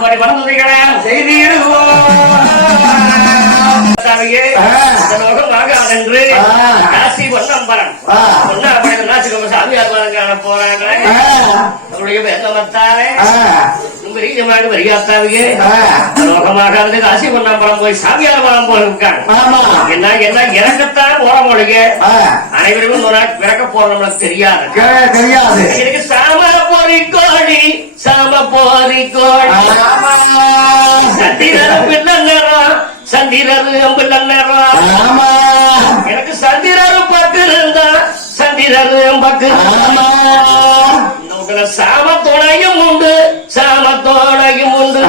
படி வந்ததுகளை செய்திடுவோம் என்று காசி பொன்னம்பரம் சாமியார் போறாங்க காசி பொன்னம்பரம் போய் சாமியார் மரம் போயிருக்காங்க என்ன என்ன இறக்கத்தான் போறவங்களுக்கு அனைவரும் பிறக்க போறவங்களுக்கு தெரியாது எனக்கு சாம போரிக்கோழி சாம போரிக்கோழி சந்திரன் பிள்ளை நேரம் சந்திரன் பிள்ளை நேரம் எனக்கு சந்திரன் பக்கு இருந்தா சந்திரன் பக்கு சாமத்தோடையும் உண்டு சாமத்தோடையும் உண்டு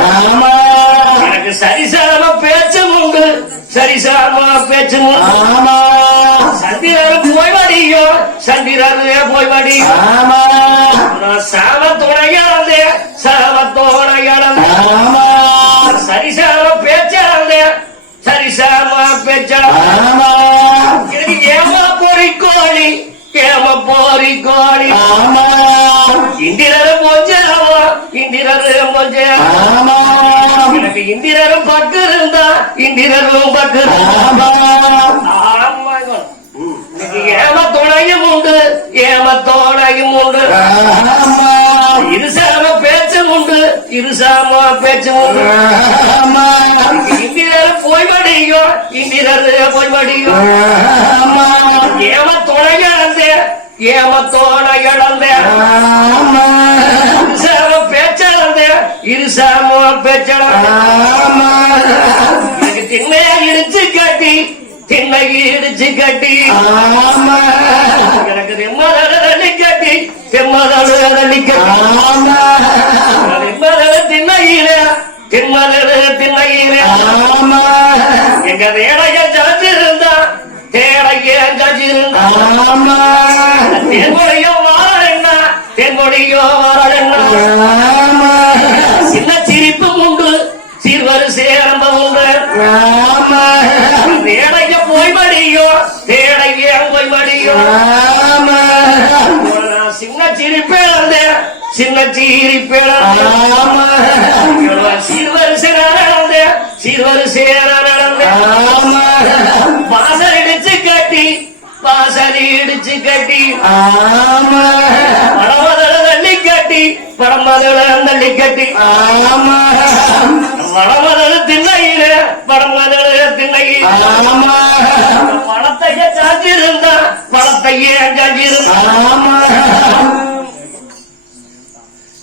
எனக்கு சரிசாம பேச்சும் உண்டு சரிசாம பேச்சும் உண்டு சந்திரன் போய் வடியோ சந்திரன் போய் வடியோ சாமத்தோடையாளே சாமத்தோடையாளே சரிசாம பேச்சாளே சரிசாம பேச்சாளே எனக்கு ஏமா பொறிக்கோழி ஏம போரிக்கோழி இந்திரரும் கொஞ்சமா இந்திரரும் கொஞ்சம் எனக்கு இந்திரரும் பக்கு இருந்தா இந்திரரும் பக்கு ஏம துணையும் உண்டு ஏம தோணையும் உண்டு இருசாம பேச்சும் உண்டு இருசாம பேச்சும் உண்டு இந்திரர் போய் மடியோ இந்திரர் போய் மடியோ ஏம துணை இழந்தே ஏம தோணை இழந்தே இருசாம பேச்சழந்தே இருசாம பேச்சழந்தே எனக்கு திண்ணையா இடிச்சு கட்டி திண்ணை இடிச்சு கட்டி எனக்கு தெம்மதளி கட்டி தெம்மதளி கட்டி தெம்மதள திண்ணையில தெம்மதள திண்ணையில எங்க தேடைய ஜாச்சிருந்தா தேடைய ஜாச்சிருந்தா தென்மொழியோ வாழன்னா தென்மொழியோ வாழன்னா சின்ன சிரிப்பு உண்டு சீர்வரிசை ஆரம்பம் உண்டு தேடைய போய் மடியோ தேடைய போய் மடியோ சின்ன சிரிப்பேழந்த சின்ன சிரிப்பேழந்த சீர்வரிசை நடந்த சீர்வரிசை நடந்த வாசல் இடிச்சு கட்டி வாசல் இடிச்சு கட்டி படமதள தள்ளி கட்டி படமதள தள்ளி கட்டி வடமதள திண்ணையில வடமதள திண்ணையில பணத்தைய சாஞ்சிருந்தா பணத்தைய சாஞ்சிருந்தா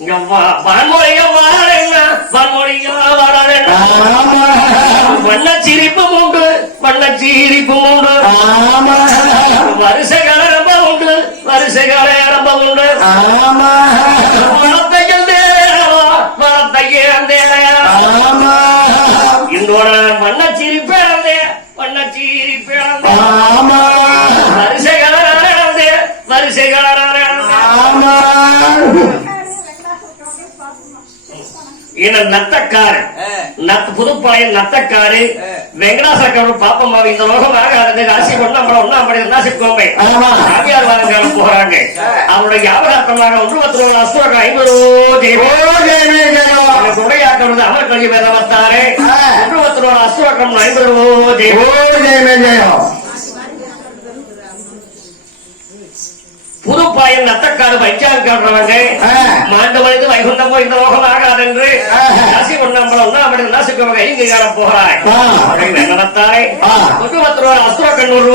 இங்க வன்மொழிய வாழன்னா வன்மொழிய வாழன்னா வண்ண சிரிப்பும் உண்டு வண்ண சிரிப்பும் உண்டு வருஷகால ரொம்ப உண்டு வருஷகால ரொம்ப உண்டு வளத்தையும் தேவையா வளத்தையும் தேவையா இன்னொரு வண்ண சிரிப்பேழந்தே வண்ண சிரிப்பேழந்தே வருஷகால வருஷகால நத்தக்காரு புதுப்பாளையம் நத்தக்காரு வெங்கடாசக்கர் பாப்பம்மா இந்த லோகமாக அதை ராசி கொண்டாம்பரம் ஒன்னாம்படி ராசிக்கோம்பை சாமியார் வாரங்காலம் போறாங்க அவருடைய ஞாபகார்த்தமாக 1 அசுரர்கள் 50 உரையாக்கிறது அமர் கல்வி வேதவத்தாரு 1 அசுரகம் 50 புதுப்பாயம் நத்தக்காடு வைச்சான் காட்டுறவங்க மாண்டு மனித வைகுண்டம் போய் இந்த லோகமாக அதென்று ராசி கொண்டாம்பரம் ஒன்னாம்படி ராசிக்கோம்பை கைங்கார போகிறாய் நடத்தாய் 1 அசுர கண்ணூர்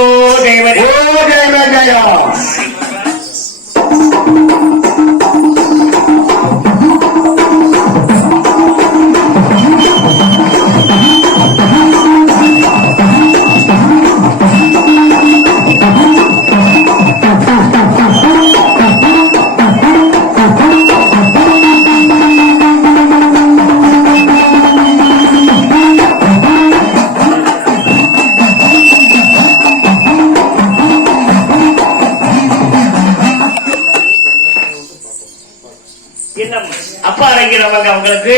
அப்பா அடங்கிறவங்க அவங்களுக்கு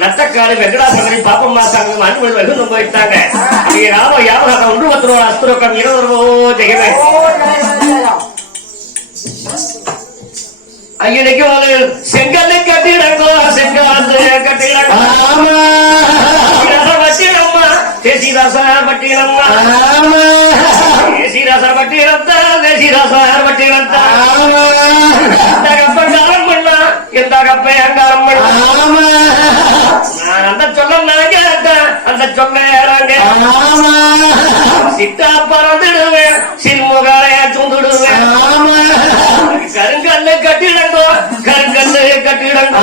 நத்தக்காடு வெங்கடாசங்கரி பாப்பம்மா சாமி அன்பு வெகு போயிட்டாங்க ராம யாவக 1 அஸ்திரோக்கம் 20 ஜெகமே ஐயனுக்கு ஒரு செங்கல் கட்டிடங்கோ செங்கல் கட்டிடங்கோ இந்த கப்பங்காரம் பண்ணா எந்த கப்பையங்காரம் பண்ணா நான் அந்த சொல்ல நான் கேட்டேன் அந்த சொல்ல ஏறாங்க சித்தா பறந்துடுவேன் சிறுமுகாரைய சுந்துடுவேன் கருங்கல்லு கட்டிடங்கோ கருங்கல்லு கட்டிடங்கோ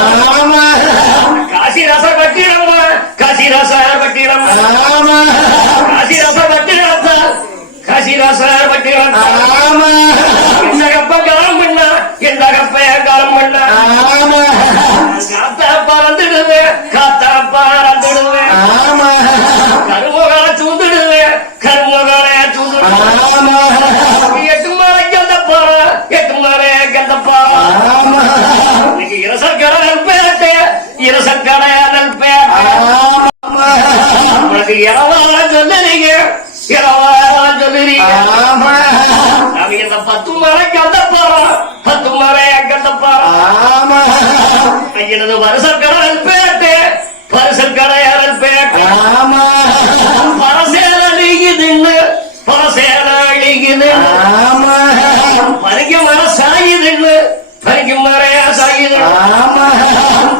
காசி ரச கட்டிடமா காசி ரச கட்டிடம் காசி ரச கட்டிடத்தா காசி ரச கட்டிடம் எந்த கப்பங்காரம் பண்ணா எந்த கப்பையங்காரம் பண்ணா காத்தா பறந்துடுவேன் காத்தா பறந்துடுவேன் கருமுகால சூந்துடுவேன் கருமுகால சூந்துடுவேன் எட்டு மாலை கந்த பாரா எட்டு மாலை கந்த பாரா இன்னைக்கு இரசக்கடல் பேட்டை இரசக்கடையாடல் பேட்டை உனக்கு இரவால சொல்லுறீங்க இரவால சொல்லுறீங்க நாம இந்த 10 மாலை கந்த பாரா 10 மாலை கந்த பாரா எனது வருஷக்கடல் பேட்டை வருஷக்கடையாடல் பேட்டை பரசேல அழிக்குதுன்னு பரசேல அழிக்குது பறிக்கும் மர சாயுதுன்னு பறிக்கும் மர சாயுது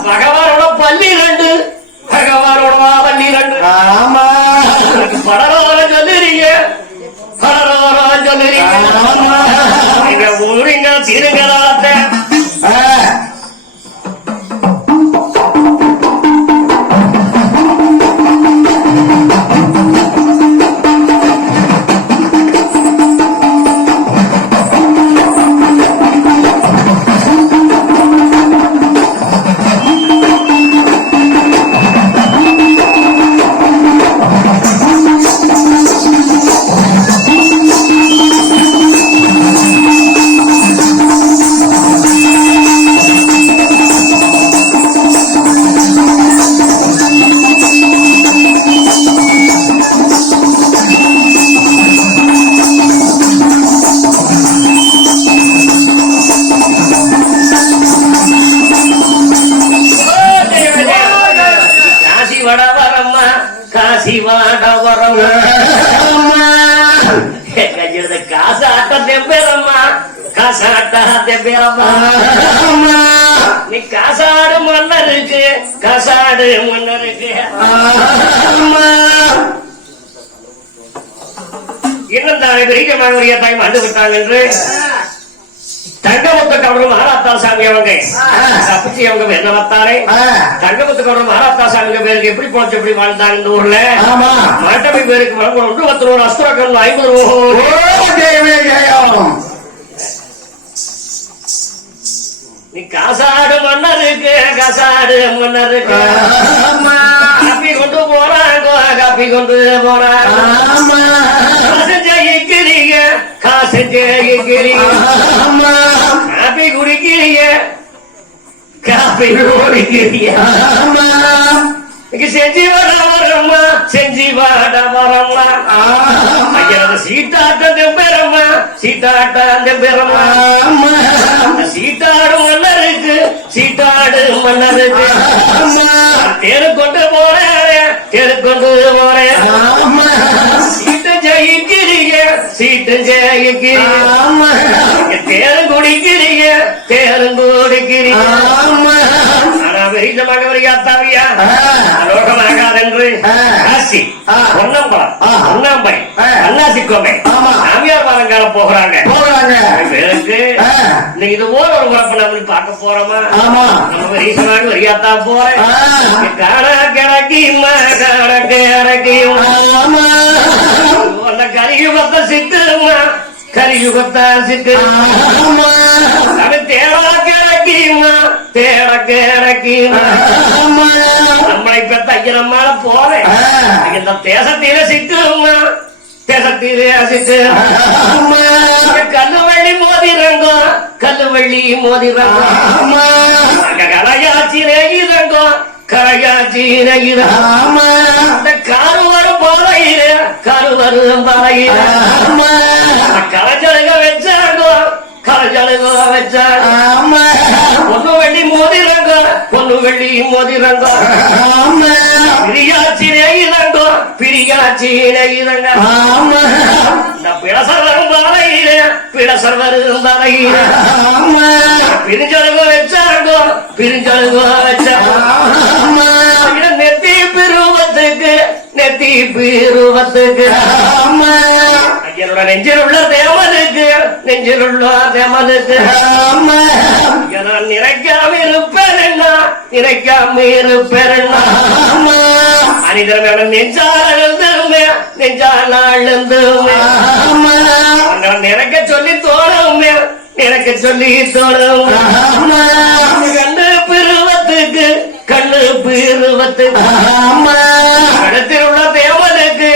பகவானோட 12 பகவானோட 12 படரோர சொல்லுறீங்க படரோர சொல்லுறீங்க எங்க ஊருங்க திருங்கலாத்த நீ காசாடு மன்னருக்கு காசாடு மன்னருக்கு இன்னும் தானே பெரிய மகனுடைய தாய் ஆண்டு விட்டாங்க என்று தங்கமுத்து கவர்னர் மகாராத்தா சாமி அவங்க தப்பிச்சு அவங்க என்ன வந்தாலே தங்கமுத்து கவர்னர் மகாராத்தா சாமி பேருக்கு எப்படி போச்சு எப்படி வாழ்ந்தாங்க இந்த ஊர்ல மாட்டமை பேருக்கு வழங்க 1 அஸ்திரக்கல் 50 நீ காசாடு மன்னருக்கு காசாடு மன்னருக்கு காப்பி கொண்டு போறாங்க காப்பி கொண்டு போறாங்க காசு ஜெயிக்கிறீங்க காசு ஜெயிக்கிறீங்க காப்பி குடிக்கிறீங்க காப்பி குடிக்கிறீங்க செஞ்சு வர வரம்மா செஞ்சு வாட வரம்மா சீட்டாட்டம் பெறம்மா சீட்டாட்டம் பெறம்மா சீட்டாடு மன்னருக்கு சீட்டாடு மன்னருக்கு தேரு கொண்டு போறேன் தேரு கொண்டு போறேன் சீட்டு ஜெயிக்கிறீங்க சீட்டு ஜெயிக்கிறீங்க தேரு குடிக்கிறீங்க தேரு குடிக்கிறீங்க மகவரியாத்தாவியா லோகமாகாதென்று காசி பொன்னம்பலம் பொன்னாம்பை அண்ணாசிக்கோமை சாமியார் பாலங்கால போகிறாங்க பேருக்கு இது போல ஒரு உறப்பு நம்ம பார்க்க போறோமா நம்ம ஈசனாடு வரியாத்தா போறேன் காண கிடக்கிமா காண கிடக்கியும் கரியுகத்தை சிக்குமா கரியுகத்தை சிக்கு தேடா கிடக்கிமா தேட கிடக்கிமா நம்மளை பெற்ற ஐயனம்மால போறேன் இந்த தேசத்தில சிக்குமா தேசத்திலே சிக்கு கல்லு வள்ளி மோதிரங்கோ கல்லு வள்ளி மோதிரங்கோ கலையாச்சிலே இருங்கோ கலையாச்சிலே இந்த காரு வரும் பாலையில காரு வரும் பாலையில கலைச்சலுக வச்சாங்கோ கலைச்சலுக வச்சாங்க பொண்ணு வெள்ளி மோதிரங்கோ பொண்ணு வெள்ளி மோதிரங்கோ கிரியாச்சிலே இருங்கோ பிரியாச்சீன இதங்க இந்த பிளசர் வரும் பாதையில பிளசர் வரும் பாதையில பிரிஞ்சொழுகு வச்சாங்கோ பிரிஞ்சொழுகு வச்சாங்க நெத்தி பிருவத்துக்கு நெத்தி பிருவத்துக்கு என்னோட நெஞ்சில் உள்ள தேவனுக்கு நெஞ்சில் உள்ள தேவனுக்கு நான் நினைக்காம இருப்பேன் என்ன நினைக்காம இருப்பேன் என்ன மனிதர் மேடம் நெஞ்சால் எழுந்துமே நெஞ்சால் எழுந்துமே நினைக்க சொல்லி தோணுமே நினைக்க சொல்லி தோணும் கண்ணு பிருவத்துக்கு கண்ணு பிருவத்துக்கு கழுத்தில் உள்ள தேவனுக்கு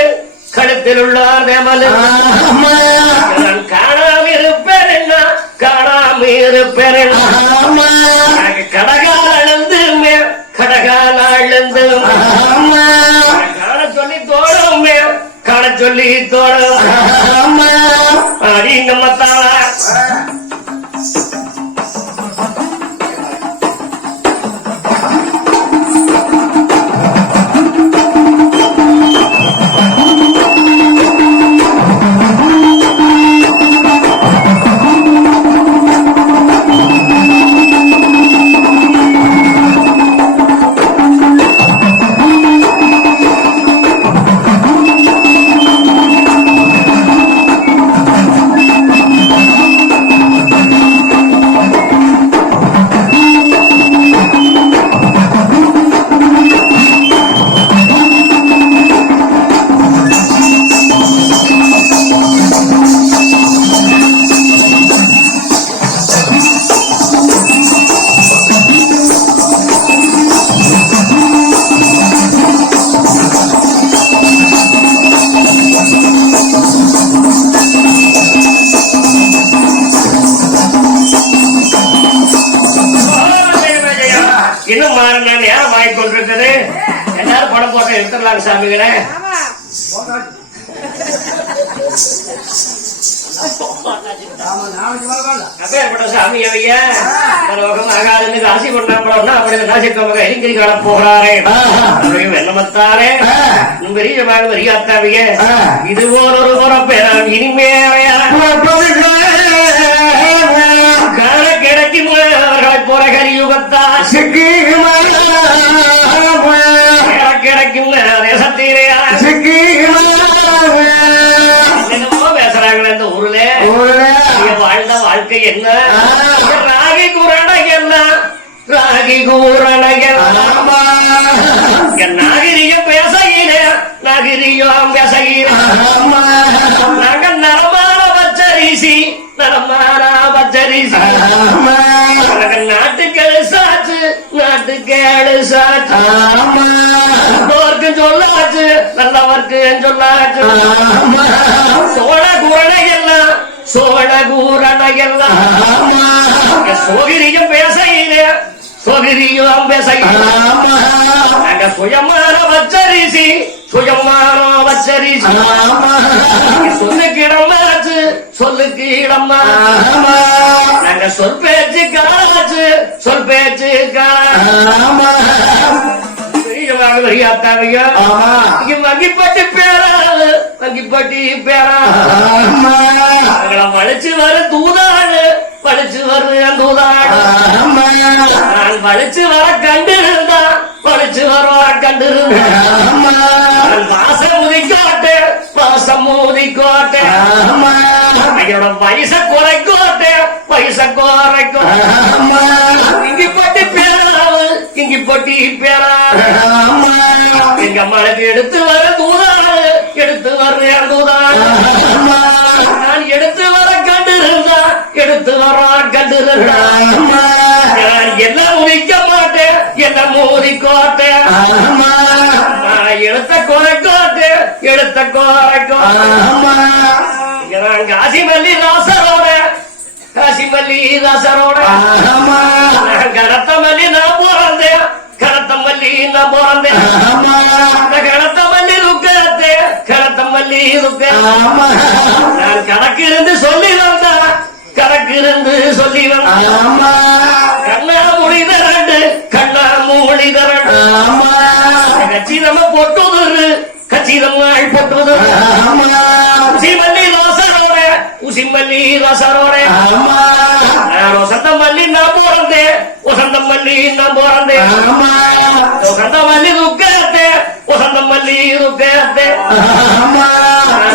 கழுத்தில் உள்ள தேவனுக்கு நான் காணாம இருப்பேன் என்ன காணாம இருப்பேன் எனக்கு கடகால எழுந்துமே கடகால எழுந்து காண சொல்லி தோணுமே காண சொல்லி தோணும் அடி நம்ம தாள இன்னும் மாறினா நேரம் வாங்கி கொண்டிருக்குது எல்லாரும் படம் போட்டு எடுத்துடலாம் சாமிகளே அப்பேற்பட்ட சாமி அவைய காசி பண்ணா அப்படி காசிக்கமாக எரிங்கி காண போகிறாரே வெள்ளமத்தாரே பெரிய பெரியாத்தாவிய இது போல ஒரு புறப்பேரான் இனிமேலையா கால கிடைக்கும் அவர்களை போல கரியுகத்தா கிடைக்கும் தேசத்தீரையா என்னமோ பேசுறாங்க இந்த ஊர்ல வாழ்ந்த வாழ்க்கை என்ன ராகி கூரண என்ன ராகி கூரண நாகரிகம் பேசையில நாகரிகம் பேசையில நாங்க நரமான பச்சரிசி நரமான பச்சரிசி நாட்டுக்கள் சாச்சு நாட்டுக்கேடு சாச்சு சொல்லாச்சு நல்லவர்க்கு சொல்லாச்சு சோழ கூரணை எல்லாம் சோழ கூரணை எல்லாம் சோகிரியம் பேசையில சோகிரியம் பேசையில நாங்க சுயமான பச்சரிசி சுயமான பச்சரிசி சொல்லுக்கு இடமாச்சு சொல்லுக்கு இடமா நாங்க சொல் பேச்சு காச்சு சொல் பேச்சு வங்கிப்பட்டி பேரா வங்கிப்பட்டி பேரா வலிச்சு வர தூதாடு வலிச்சு வர தூதாடு நான் வலிச்சு வர கண்டு இருந்தா வலிச்சு வர கண்டு இருந்தான் வாசம் முதிக்கோட்டே வாசம் முதிக்கோட்டே என்னோட வயச குறைக்கோட்டே வயச குறைக்கும் இங்கிப்பட்டி பேராவு இங்கிப்பட்டி பேரா எங்க அம்மாளுக்கு எடுத்து வர தூதாடு எடுத்து வர தூதாடு நான் எடுத்து வர கண்டு இருந்தா எடுத்து வர கண்டு இருந்தா எல்லாம் முடிக்க மாட்டேன் எல்லாம் மூடிக்கோட்டேன் எடுத்த குறைக்கோட்டேன் எடுத்த குறைக்கோட்டேன் காசிமல்லி ராசரோட காசிமல்லி ராசரோட கரத்தமல்லி நான் பிறந்தேன் கரத்தமல்லி நான் பிறந்தேன் கரத்தமல்லி ருக்கத்தே கரத்தமல்லி ருக்க நான் கணக்கு இருந்து சொல்லி வந்தா கணக்கு இருந்து சொல்லி வந்தா கண்ணா மூடிதரண்டு கண்ணா மூடிதரண்டு கட்சி நம்ம பொட்டுதுரு சீதம்மாள் போட்டுவது உசிமல்லி ரோசரோட உசிமல்லி ரோசரோட வசந்தமல்லி நான் போறந்தேன் வசந்தமல்லி நான் போறந்தேன் வசந்தமல்லி ருக்கத்தே வசந்தமல்லி ருக்கத்தே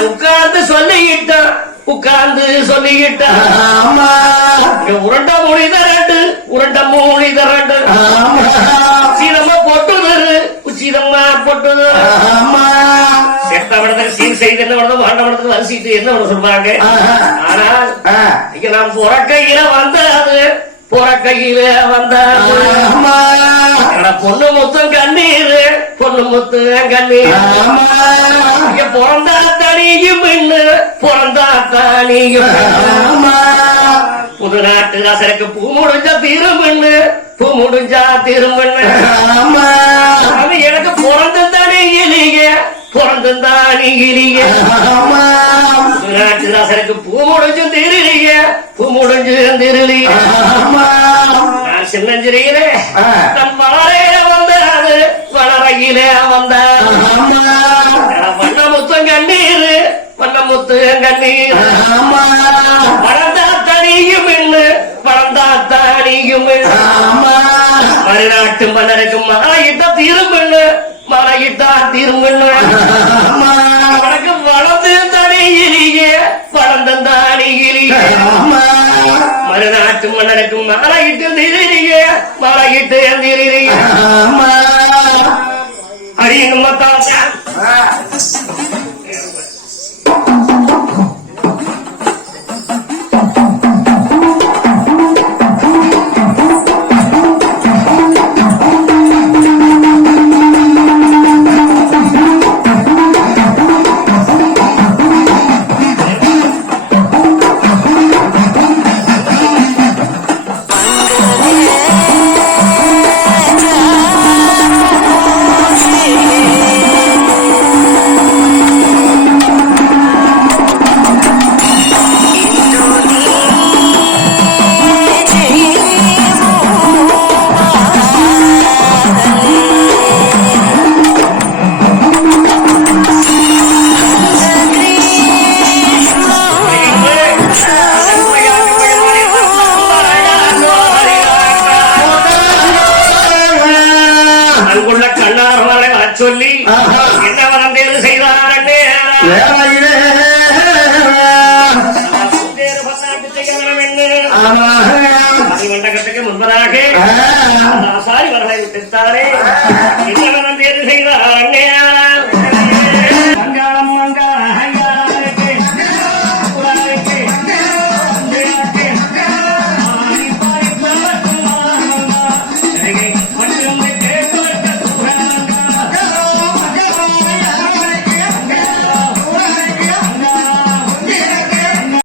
உட்கார்ந்து சொல்லிக்கிட்டான் உட்கார்ந்து சொல்லிக்கிட்டான் உருண்ட மூடி தரண்டு உருண்ட மூடி தரண்டு சீதம்மா போட்டுது உச்சிதம்மா போட்டுது செத்த படத்துக்கு சீர் செய்து என்ன படத்தை வாண்ட படத்துக்கு வரிசிட்டு என்ன பண்ண சொல்றாங்க. ஆனால் இங்க நான் புறக்கையில வந்தாது புறக்கையில வந்தாது பொண்ணு முத்தம் கண்ணீர் பொண்ணு முத்தம் கண்ணீர் இங்க பிறந்தா தனியும் மின்னு பிறந்தா தனியும் புது நாட்டு அசருக்கு பூ முடிஞ்சா திரும்பின்னு பூ முடிஞ்சா திரும்பின்னு எனக்கு பிறந்த தனியிலிங்க பிறந்த தானியிலிங்க புது நாட்டு அசருக்கு பூ முடிஞ்சும் திருலிங்க பூ முடிஞ்சும் திருலிங்க நான் சின்னஞ்சிரியிலே தன் வளரையில வந்தாது வளரையில வந்தா வண்ண முத்தம் கண்ணீர் வண்ண முத்தம் கண்ணீர் வளர்ந்தா தனியும் என்ன வளர்ந்தா தானியும் மறுநாட்டு மன்னருக்கு மலையிட்ட திரும்பண்ணு மலையிட்டா திரும்பண்ணு உனக்கு வளர்ந்து தனியிலேயே வளர்ந்த தானியிலேயே மறுநாட்டு மன்னருக்கு மலையிட்டு திரியே மலையிட்டு திரியே அடியும் மத்தான் சொல்லி என்ன வளர்ந்தேது செய்தார் மண்டகத்துக்கு முன்பதாக ஆசாரி வரலை விட்டாரே